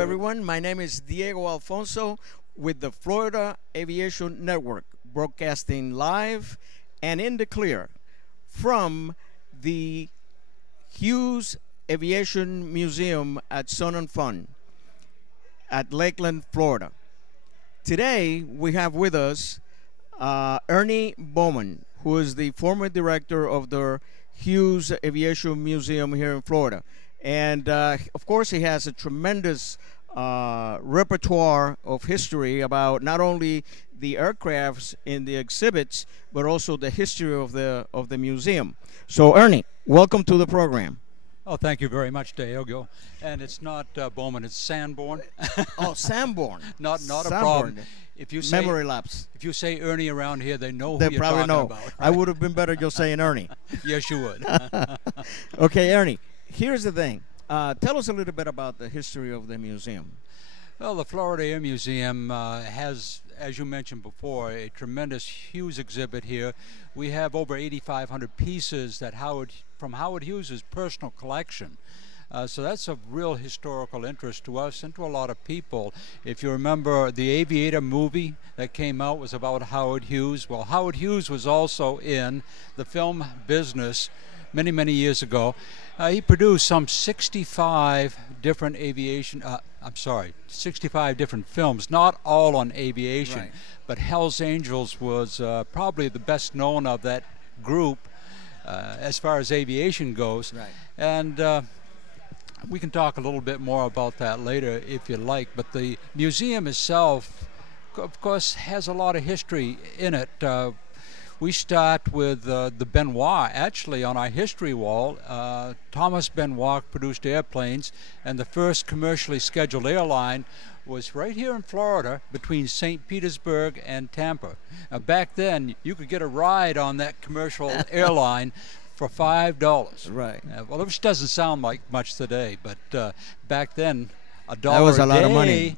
everyone. My name is Diego Alfonso with the Florida Aviation Network, broadcasting live and in the clear from the Hughes Aviation Museum at Sun and Fun at Lakeland, Florida. Today, we have with us Ernie Bowman, who is the former director of the Hughes Aviation Museum here in Florida. And, of course, he has a tremendous repertoire of history about not only the aircrafts in the exhibits, but also the history of the museum. So, Ernie, welcome to the program. Oh, thank you very much, Diego. And it's not Bowman, it's Sanborn. Oh, Sanborn. not Sanborn. A problem. If you say memory lapse. If you say Ernie around here, they know who They you're probably talking know. about. Right? I would have been better just saying Ernie. Yes, you would. Okay, Ernie, here's the thing. Tell us a little bit about the history of the museum. Well, the Florida Air Museum has, as you mentioned before, a tremendous Hughes exhibit here. We have over 8,500 pieces that from Howard Hughes' personal collection. So that's of real historical interest to us and to a lot of people. If you remember, the Aviator movie that came out was about Howard Hughes. Well, Howard Hughes was also in the film business many, many years ago. He produced some 65 different 65 different films, not all on aviation. Right. But Hell's Angels was probably the best known of that group as far as aviation goes. Right. And we can talk a little bit more about that later if you like. But the museum itself, of course, has a lot of history in it. We start with the Benoit. Actually, on our history wall, Thomas Benoit produced airplanes, and the first commercially scheduled airline was right here in Florida between St. Petersburg and Tampa. Back then, you could get a ride on that commercial airline for $5. Right. Well, which doesn't sound like much today, but back then, $1 That was a lot day of money.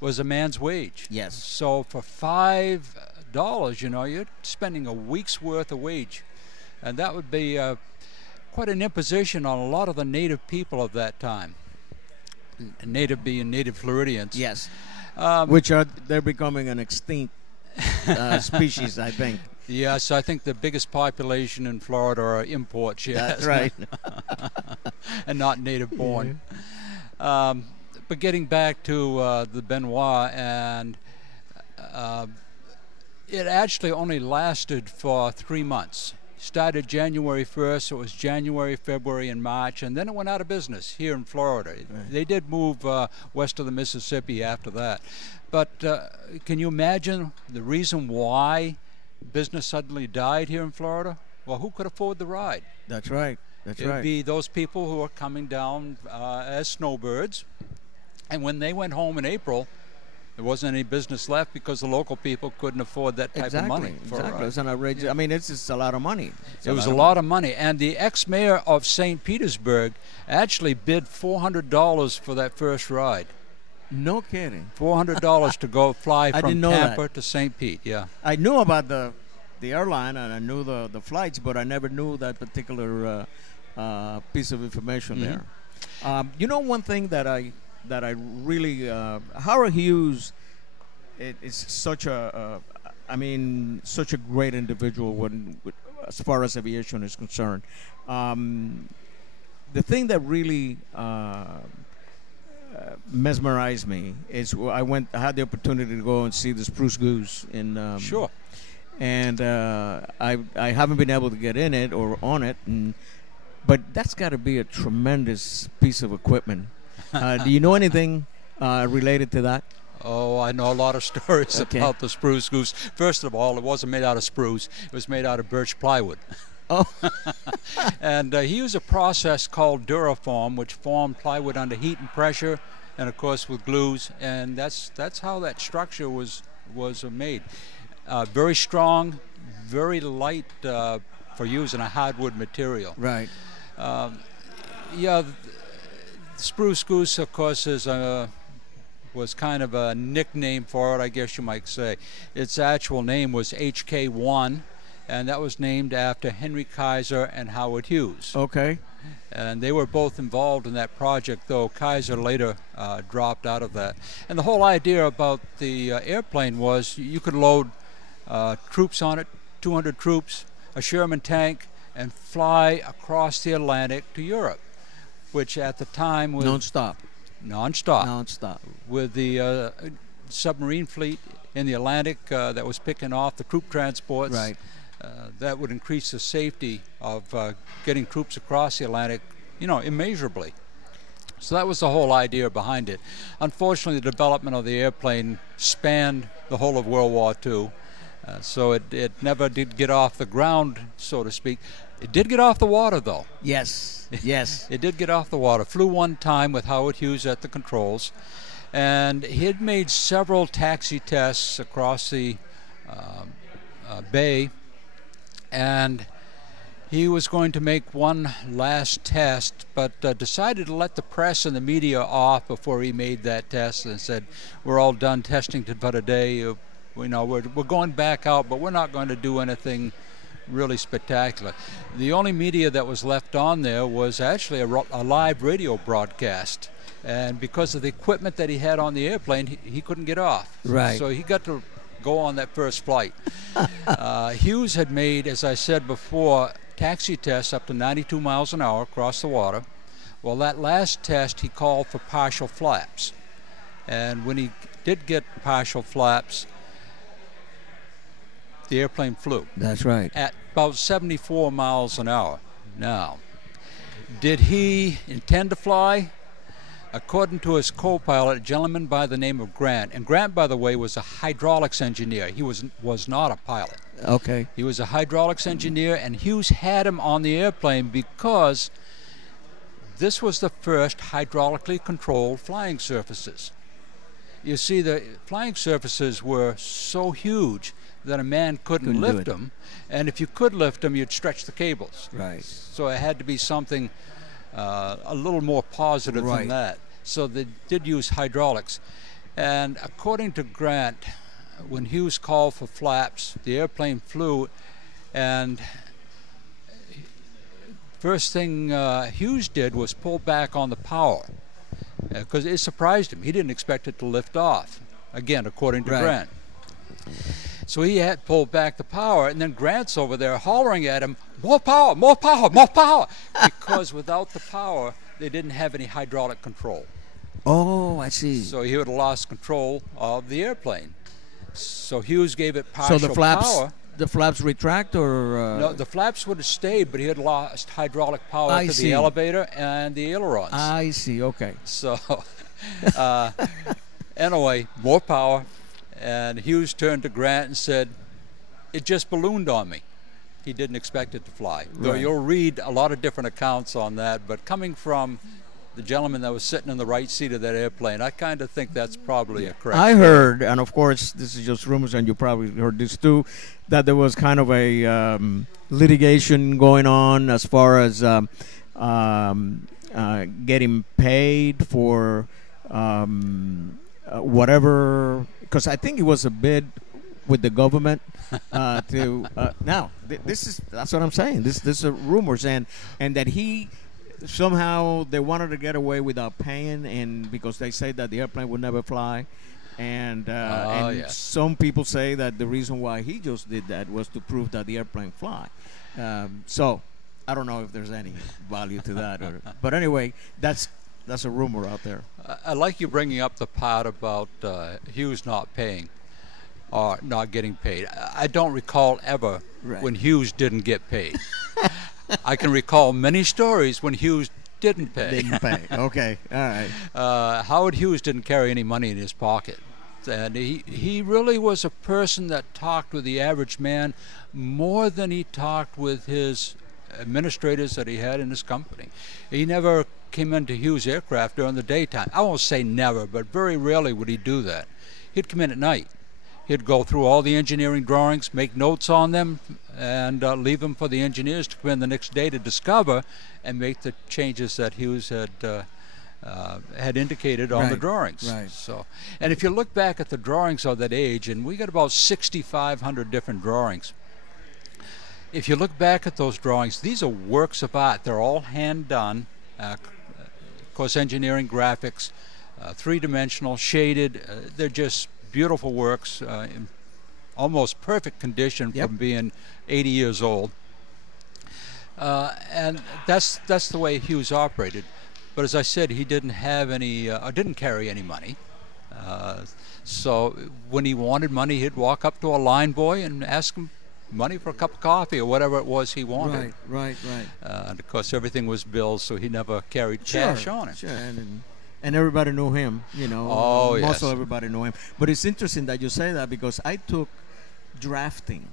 was a man's wage. Yes. So for $5, you know, you're spending a week's worth of wage, and that would be quite an imposition on a lot of the native people of that time. Native being native Floridians. Yes. They're becoming an extinct species, I think. Yes, I think the biggest population in Florida are imports. Yes. That's right. And not native born. Yeah. But getting back to the Benoit, and it actually only lasted for 3 months. Started January 1st, so it was January, February, and March, and then it went out of business here in Florida. Right. They did move west of the Mississippi after that. But can you imagine the reason why business suddenly died here in Florida? Well, who could afford the ride? That's right. That's right. It would be those people who are coming down as snowbirds, and when they went home in April, there wasn't any business left because the local people couldn't afford that type of money. Exactly. It's an outrageous. I mean, it's just a lot of money. It was a lot of money. And the ex-mayor of St. Petersburg actually bid $400 for that first ride. No kidding. $400 to go fly from Tampa to St. Pete. Yeah. I knew about the airline and I knew the flights, but I never knew that particular piece of information there. You know, one thing that I really Howard Hughes is such such a great individual as far as aviation is concerned. The thing that really mesmerized me is I had the opportunity to go and see the Spruce Goose in Sure. And I haven't been able to get in it or on it, but that's got to be a tremendous piece of equipment. Do you know anything related to that? Oh, I know a lot of stories about the Spruce Goose. First of all, it wasn't made out of spruce. It was made out of birch plywood. Oh. And he used a process called Duraform, which formed plywood under heat and pressure, and of course with glues. And that's how that structure was made. Very strong, very light for use in a hardwood material. Right. Yeah. Spruce Goose, of course, was kind of a nickname for it, I guess you might say. Its actual name was HK-1, and that was named after Henry Kaiser and Howard Hughes. Okay. And they were both involved in that project, though Kaiser later dropped out of that. And the whole idea about the airplane was you could load troops on it, 200 troops, a Sherman tank, and fly across the Atlantic to Europe, which at the time was Non-stop. with the submarine fleet in the Atlantic that was picking off the troop transports. Right. That would increase the safety of getting troops across the Atlantic, immeasurably. So that was the whole idea behind it. Unfortunately, the development of the airplane spanned the whole of World War II, so it never did get off the ground, so to speak. It did get off the water, though. Yes, yes. It did get off the water. Flew one time with Howard Hughes at the controls, and he had made several taxi tests across the bay, and he was going to make one last test, but decided to let the press and the media off before he made that test, and said, "We're all done testing for today. We're going back out, but we're not going to do anything really spectacular." The only media that was left on there was actually a live radio broadcast, and because of the equipment that he had on the airplane, he couldn't get off. Right. So he got to go on that first flight. Hughes had made, as I said before, taxi tests up to 92 miles an hour across the water. Well, that last test he called for partial flaps, and when he did get partial flaps, the airplane flew. That's right. At about 74 miles an hour. Now, did he intend to fly? According to his co-pilot, a gentleman by the name of Grant, and Grant, by the way, was a hydraulics engineer. He was not a pilot. Okay. He was a hydraulics engineer, and Hughes had him on the airplane because this was the first hydraulically controlled flying surfaces. You see, the flying surfaces were so huge that a man couldn't lift them, and if you could lift them, you'd stretch the cables. Right. So it had to be something a little more positive than that. So they did use hydraulics. And according to Grant, when Hughes called for flaps, the airplane flew, and first thing Hughes did was pull back on the power, because it surprised him. He didn't expect it to lift off, again, according to Grant. So he had pulled back the power, and then Grant's over there hollering at him, "More power, more power, more power," because without the power, they didn't have any hydraulic control. Oh, I see. So he would have lost control of the airplane. So Hughes gave it partial power. The flaps retract, or no, the flaps would have stayed, but he had lost hydraulic power to the elevator and the ailerons. I see. Okay. So anyway, more power. And Hughes turned to Grant and said, "It just ballooned on me." He didn't expect it to fly. Though you'll read a lot of different accounts on that, but coming from the gentleman that was sitting in the right seat of that airplane, I kind of think that's probably a correct I story. heard, and of course this is just rumors, and you probably heard this too, that there was kind of a litigation going on as far as getting paid for whatever, because I think it was a bid with the government to now that's what I'm saying. This is rumors, and that he somehow they wanted to get away without paying, and because they say that the airplane would never fly, and some people say that the reason why he just did that was to prove that the airplane fly. So I don't know if there's any value to that, but anyway, that's a rumor out there. I like you bringing up the part about Hughes not paying or not getting paid. I don't recall ever when Hughes didn't get paid. I can recall many stories when Hughes didn't pay. Okay, all right. Howard Hughes didn't carry any money in his pocket. And he really was a person that talked with the average man more than he talked with his administrators that he had in his company. He never came into Hughes Aircraft during the daytime. I won't say never, but very rarely would he do that. He'd come in at night. He'd go through all the engineering drawings, make notes on them, and leave them for the engineers to come in the next day to discover and make the changes that Hughes had indicated on the drawings. So, and if you look back at the drawings of that age, and we got about 6,500 different drawings, if you look back at those drawings, these are works of art. They're all hand done. Of course, engineering graphics, three-dimensional, shaded. They're just beautiful works in almost perfect condition from being 80 years old. And that's the way Hughes operated. But as I said, he didn't have any, didn't carry any money. So when he wanted money, he'd walk up to a line boy and ask him money for a cup of coffee or whatever it was he wanted. Right. And of course, everything was bills, so he never carried cash on him. Sure, and everybody knew him, you know. Oh, yes. Most of everybody knew him. But it's interesting that you say that because I took drafting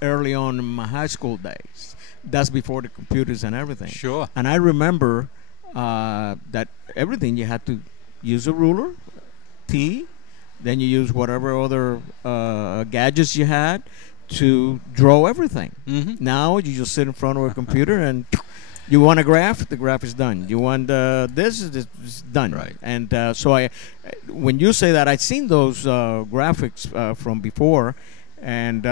early on in my high school days. That's before the computers and everything. Sure. And I remember that everything you had to use a ruler, T, then you use whatever other gadgets you had to draw everything. Now you just sit in front of a computer and you want a graph, the graph is done. You want this, it's done. Right. And so when you say that, I've seen those graphics from before, and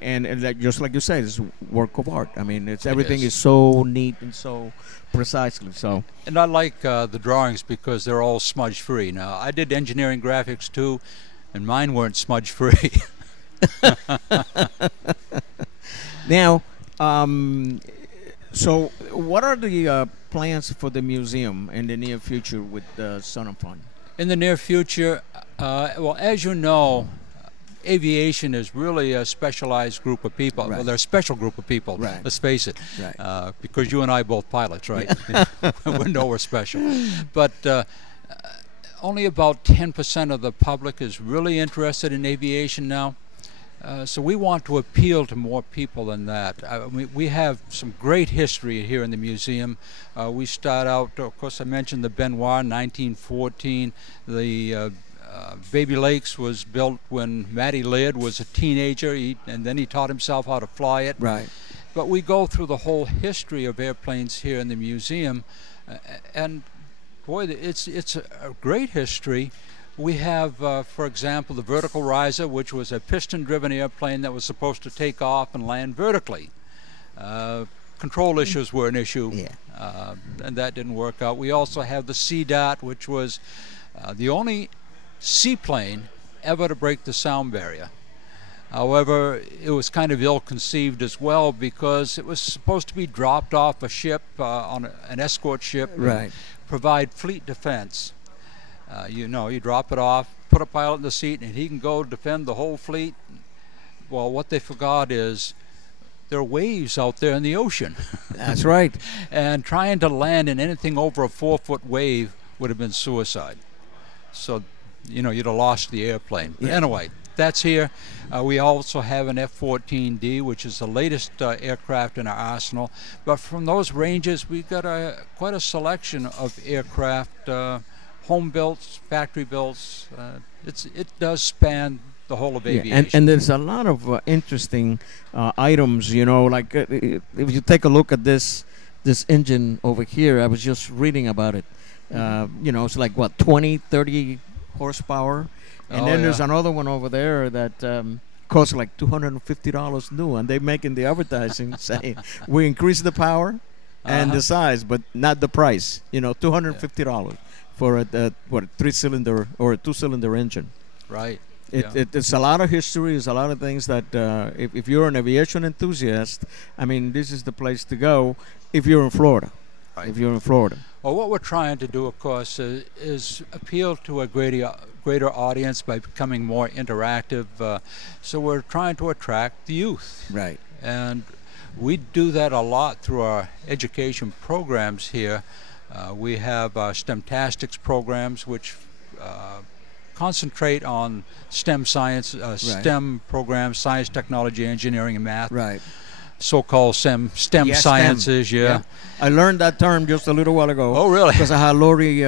that, just like you said, it's work of art. I mean, everything is so neat and so precisely so. And I like the drawings because they're all smudge free. Now, I did engineering graphics too, and mine weren't smudge free. Now, so what are the plans for the museum in the near future with Sun and Fun? In the near future, well, as you know, aviation is really a specialized group of people. Right. Well, they're a special group of people, let's face it. Right. Because you and I are both pilots, right? We know we're special. But only about 10% of the public is really interested in aviation now. So we want to appeal to more people than that. We have some great history here in the museum. We start out, of course, I mentioned the Benoit in 1914. The Baby Lakes was built when Matty Laird was a teenager, and then he taught himself how to fly it. Right. But we go through the whole history of airplanes here in the museum, and boy, it's a great history. We have, for example, the vertical riser, which was a piston-driven airplane that was supposed to take off and land vertically. Control issues were an issue, and that didn't work out. We also have the C-Dot, which was the only seaplane ever to break the sound barrier. However, it was kind of ill-conceived as well because it was supposed to be dropped off a ship, on an escort ship, and provide fleet defense. You know, you drop it off, put a pilot in the seat, and he can go defend the whole fleet. Well, what they forgot is there are waves out there in the ocean. That's right. And trying to land in anything over a 4-foot wave would have been suicide. So, you know, you'd have lost the airplane. But anyway, that's here. We also have an F-14D, which is the latest aircraft in our arsenal. But from those ranges, we've got quite a selection of aircraft, home builds, factory builds. It does span the whole of aviation. And there's a lot of interesting items, you know, like if you take a look at this engine over here, I was just reading about it. You know, it's like, what, 20, 30 horsepower? And then there's another one over there that costs like $250 new, and they're making the advertising saying, we increase the power and the size, but not the price. You know, $250 for a 3-cylinder or a 2-cylinder engine. Right. It's a lot of history. It's a lot of things that if you're an aviation enthusiast, I mean, this is the place to go if you're in Florida. Right. If you're in Florida. Well, what we're trying to do, of course, is appeal to a greater audience by becoming more interactive. So we're trying to attract the youth. Right. And we do that a lot through our education programs here. We have STEMtastics programs, which concentrate on STEM science, STEM programs, science, technology, engineering, and math. Right. So-called STEM sciences, STEM. I learned that term just a little while ago. Oh, really? Because I had Lori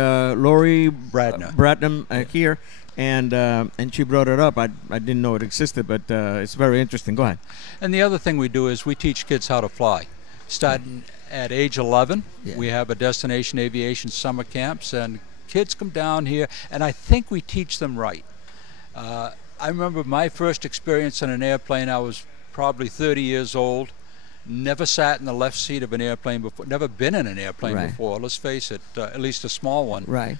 Bradnam here, and she brought it up. I didn't know it existed, but it's very interesting. Go ahead. And the other thing we do is we teach kids how to fly. Starting at age 11, we have a destination aviation summer camps, and kids come down here, and I think we teach them right. I remember my first experience in an airplane. I was probably 30 years old, never sat in the left seat of an airplane before, never been in an airplane Right. before, let's face it, at least a small one. Right.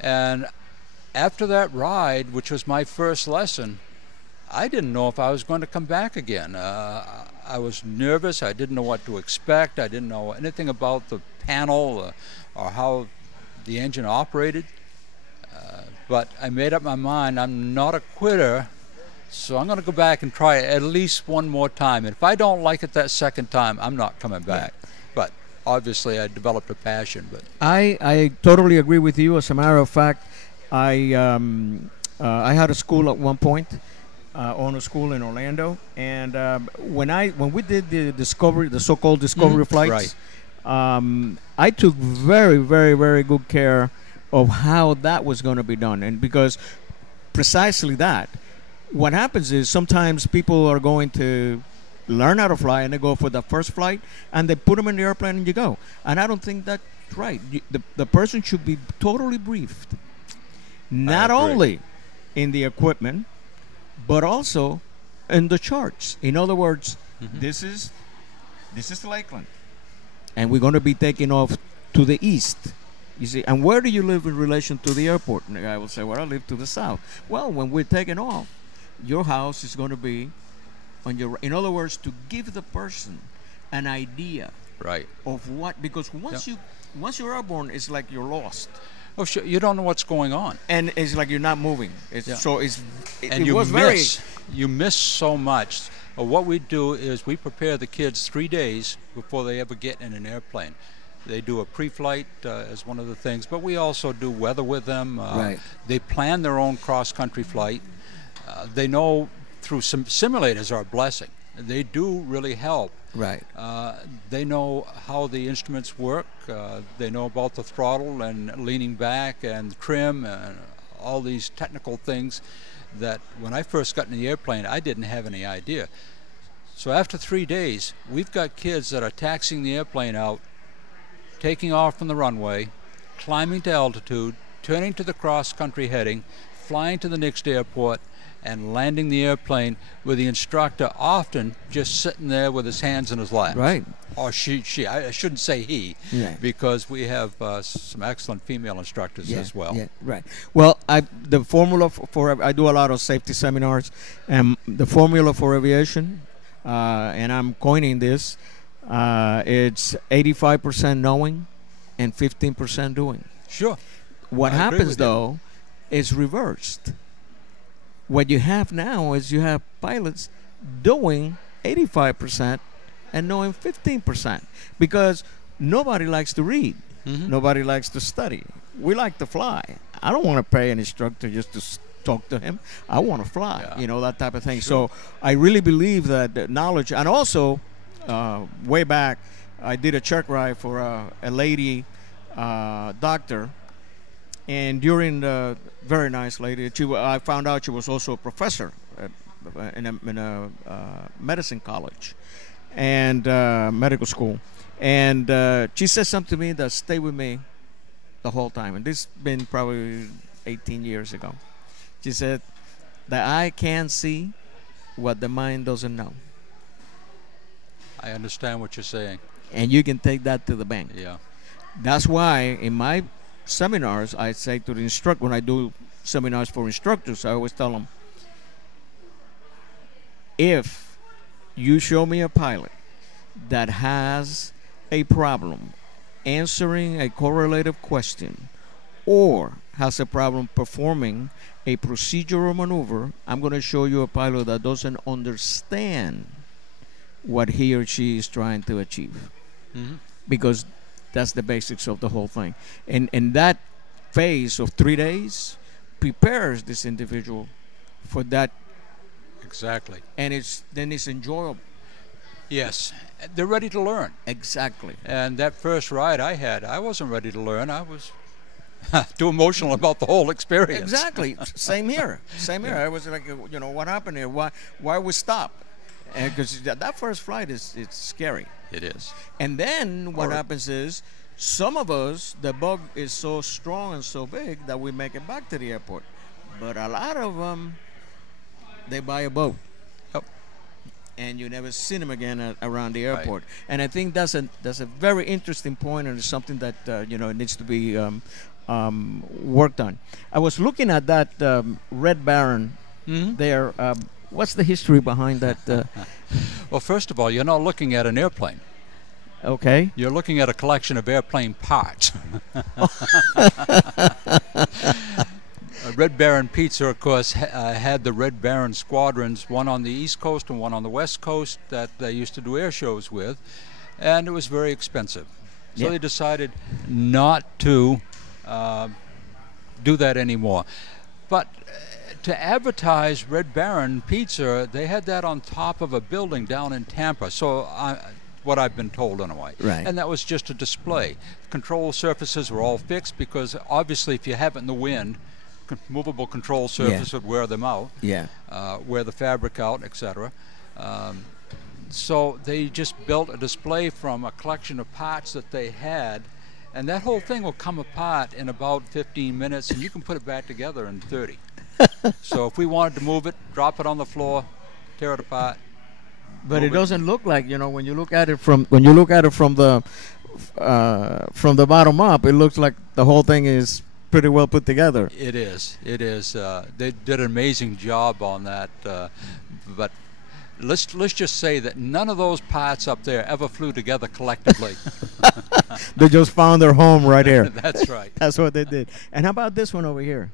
And after that ride, which was my first lesson, I didn't know if I was going to come back again. I was nervous. I didn't know what to expect. I didn't know anything about the panel or how the engine operated. But I made up my mind I'm not a quitter, so I'm going to go back and try it at least one more time. And if I don't like it that second time, I'm not coming back. But obviously I developed a passion. But I totally agree with you. As a matter of fact, I had a school at one point, on a school in Orlando, and when we did the so-called discovery flights, I took very, very, very good care of how that was going to be done, and because precisely that, what happens is sometimes people are going to learn how to fly and they go for the first flight and they put them in the airplane and you go, and I don't think that's right. The person should be totally briefed, not only in the equipment, but also in the charts. In other words, this is the Lakeland, and we're going to be taking off to the east. You see, and where do you live in relation to the airport? And the guy will say, well, I live to the south. Well, when we're taking off, your house is going to be on your. In other words, to give the person an idea of what, because once you're airborne, it's like you're lost. Oh, sure. You don't know what's going on, and it's like you're not moving. So you miss so much. What we do is we prepare the kids 3 days before they ever get in an airplane. They do a pre-flight as one of the things, but we also do weather with them. They plan their own cross-country flight. They know through some simulators are a blessing. They do really help. They know how the instruments work. They know about the throttle and leaning back and trim and all these technical things that when I first got in the airplane, I didn't have any idea. So after 3 days, we've got kids that are taxiing the airplane out, taking off from the runway, climbing to altitude, turning to the cross-country heading, flying to the next airport, and landing the airplane with the instructor often just sitting there with his hands in his lap. Or she. I shouldn't say he, because we have some excellent female instructors as well. Well, the formula for I do a lot of safety seminars, and the formula for aviation, and I'm coining this, it's 85% knowing and 15% doing. Sure. What happens, though, is reversed. What you have now is you have pilots doing 85% and knowing 15%, because nobody likes to read. Nobody likes to study. We like to fly. I don't want to pay an instructor just to talk to him. I want to fly, that type of thing. Sure. So I really believe that the knowledge, and also way back, I did a check ride for a lady doctor. And during the very nice lady, I found out she was also a professor in a medicine college and medical school. And she said something to me that stayed with me the whole time. And this has been probably 18 years ago. She said, the eye can see what the mind doesn't know. I understand what you're saying. And you can take that to the bank. Yeah. That's why in my seminars, I say to the instructor, when I do seminars for instructors, I always tell them, if you show me a pilot that has a problem answering a correlative question or has a problem performing a procedural maneuver, I'm going to show you a pilot that doesn't understand what he or she is trying to achieve. Because that's the basics of the whole thing. And that phase of 3 days prepares this individual for that. Exactly. And then it's enjoyable. Yes. They're ready to learn. Exactly. And that first ride I had, I wasn't ready to learn. I was too emotional about the whole experience. Exactly. Same here. I was like, what happened here? Why we stop? Because that first flight it's scary. It is. And then what happens is, some of us, the bug is so strong and so big that we make it back to the airport. But a lot of them, they buy a boat. and you never seen them again around the Right. airport. And I think that's a very interesting point, and it's something that needs to be worked on. I was looking at that Red Baron Mhm. there. What's the history behind that? Well, first of all, you're not looking at an airplane. Okay. You're looking at a collection of airplane parts. Red Baron Pizza, of course, had the Red Baron squadrons, one on the East Coast and one on the West Coast, that they used to do air shows with, and it was very expensive. So Yeah. they decided not to do that anymore. But to advertise Red Baron Pizza, they had that on top of a building down in Tampa. So what I've been told anyway. Right. And that was just a display. Control surfaces were all fixed because obviously if you have it in the wind, movable control surface would wear them out, Yeah. wear the fabric out, etc. So they just built a display from a collection of parts that they had, and that whole thing will come apart in about 15 minutes, and you can put it back together in 30. So if we wanted to move it, drop it on the floor, tear it apart. But move it doesn't look like, when you look at it from the bottom up, it looks like the whole thing is pretty well put together. It is. It is. They did an amazing job on that. But let's just say that none of those parts up there ever flew together collectively. They just found their home right here. That's right. That's what they did. And how about this one over here?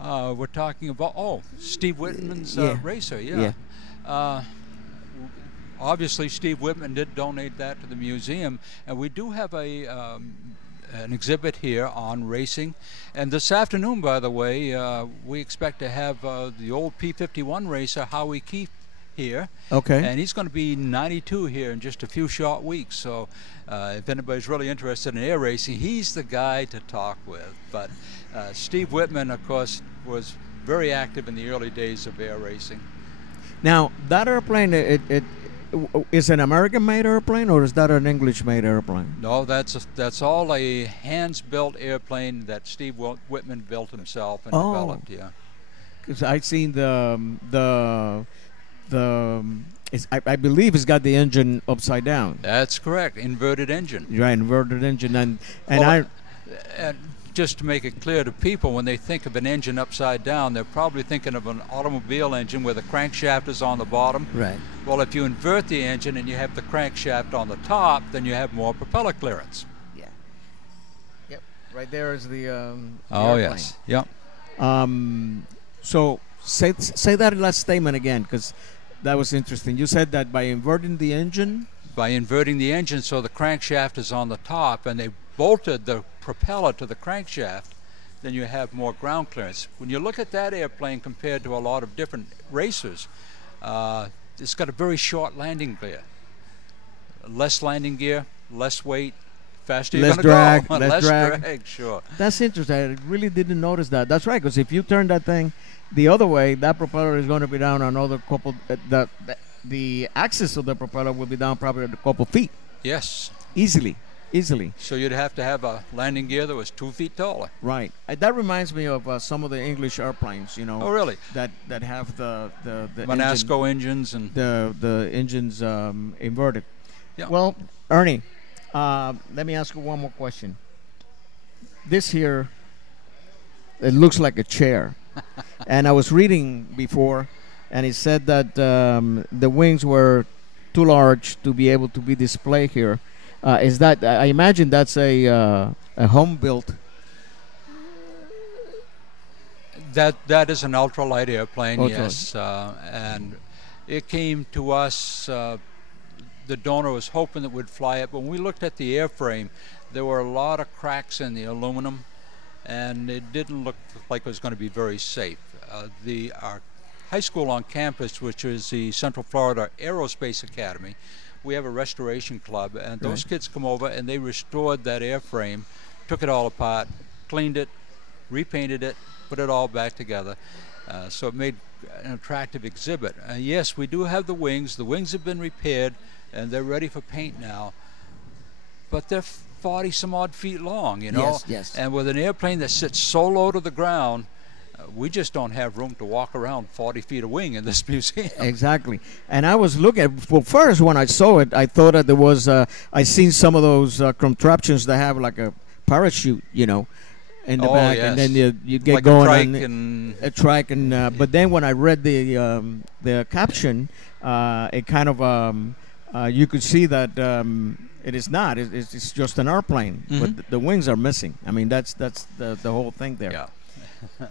We're talking about Steve Whitman's Yeah. racer. Yeah. Obviously, Steve Whitman did donate that to the museum, and we do have an exhibit here on racing. And this afternoon, by the way, we expect to have the old P-51 racer Howie Keefe here. Okay. And he's going to be 92 here in just a few short weeks. So if anybody's really interested in air racing, he's the guy to talk with. But Steve Whitman, of course, was very active in the early days of air racing. Now, that airplane, it is an American-made airplane, or is that an English-made airplane? No, that's all a hands-built airplane that Steve Whitman built himself and developed. Yeah. Because I've seen I believe it's got the engine upside down. That's correct. Inverted engine. Right, inverted engine, and just to make it clear to people, when they think of an engine upside down, they're probably thinking of an automobile engine where the crankshaft is on the bottom. Right. Well, if you invert the engine and you have the crankshaft on the top, then you have more propeller clearance. Yeah. Yep. Right there is the Oh, airplane. yes. Yep. So say that last statement again, because that was interesting. You said that by inverting the engine. By inverting the engine so the crankshaft is on the top, and they bolted the propeller to the crankshaft, then you have more ground clearance. When you look at that airplane compared to a lot of different racers, it's got a very short landing gear. Less landing gear, less weight, faster you're Less going to drag, go. less drag. Sure. That's interesting. I really didn't notice that. That's right, because if you turn that thing the other way, that propeller is going to be down another couple. The axis of the propeller will be down probably a couple feet. Yes. Easily. So you'd have to have a landing gear that was 2 feet taller. Right. That reminds me of some of the English airplanes. Oh, really? That have the Monasco engines and the engines inverted. Yeah. Well, Ernie, let me ask you one more question. This here, it looks like a chair. And I was reading before, and it said that the wings were too large to be able to be displayed here. Is that? I imagine that's a home built. That is an ultralight airplane, Ultralight. yes, and it came to us. The donor was hoping that we'd fly it, but when we looked at the airframe, there were a lot of cracks in the aluminum, and it didn't look like it was going to be very safe. Our high school on campus, which is the Central Florida Aerospace Academy, we have a restoration club, and those kids come over and they restored that airframe, took it all apart, cleaned it, repainted it, put it all back together. So it made an attractive exhibit. Yes, we do have the wings. The wings have been repaired and they're ready for paint now, but they're 40 some odd feet long, Yes, yes. And with an airplane that sits so low to the ground, We just don't have room to walk around 40 feet of wing in this museum. Exactly. And I was looking at, well, first when I saw it, I thought that there was, I seen some of those contraptions that have like a parachute, you know, in the back, yes. and then you get Like going a trike on and a trike, and but then when I read the caption, it kind of you could see that it is not. It's just an airplane, but the wings are missing. I mean, that's the whole thing there. yeah.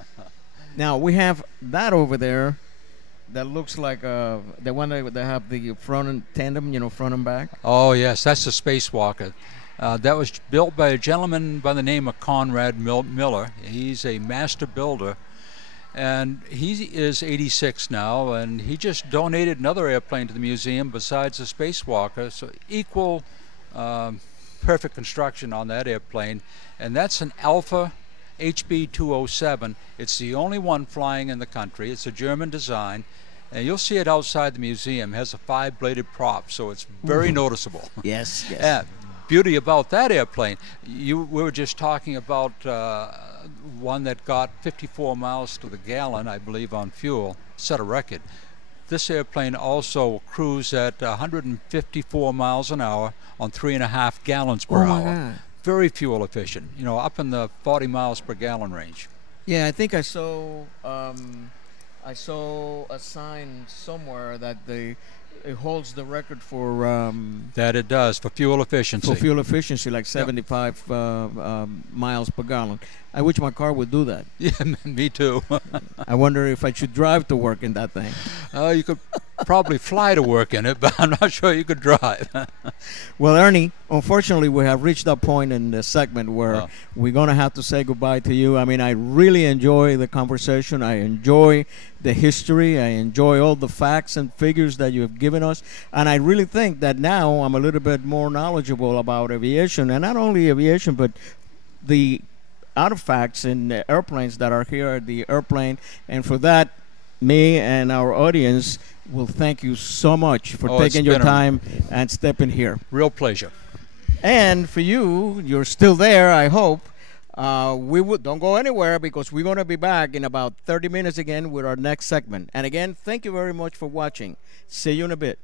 Now we have that over there. That looks like the one that have the front and tandem, you know, front and back. Oh yes, that's the spacewalker. That was built by a gentleman by the name of Conrad Miller. He's a master builder, and he is 86 now, and he just donated another airplane to the museum besides the spacewalker. So equal, perfect construction on that airplane, and that's an Alpha HB 207. It's the only one flying in the country. It's a German design, and you'll see it outside the museum. It has a 5-bladed prop, so it's very noticeable. Yes, yes. Yeah. Beauty about that airplane, we were just talking about one that got 54 miles to the gallon, I believe, on fuel, set a record. This airplane also cruised at 154 miles an hour on 3.5 gallons per hour. God. Very fuel efficient, you know, up in the 40 miles per gallon range. Yeah, I think I saw a sign somewhere that it holds the record for That it does, for fuel efficiency. for fuel efficiency, like 75 miles per gallon. I wish my car would do that. Yeah, me too. I wonder if I should drive to work in that thing. You could probably fly to work in it, but I'm not sure you could drive. Well, Ernie, unfortunately, we have reached that point in the segment where we're going to have to say goodbye to you. I mean, I really enjoy the conversation. I enjoy the history. I enjoy all the facts and figures that you have given us. And I really think that now I'm a little bit more knowledgeable about aviation, and not only aviation, but the artifacts and airplanes that are here at the airplane. And for that, me and our audience will thank you so much for taking your time and stepping here. Real pleasure. And for you, you're still there, I hope. Don't go anywhere, because we're going to be back in about 30 minutes again with our next segment. And again, thank you very much for watching. See you in a bit.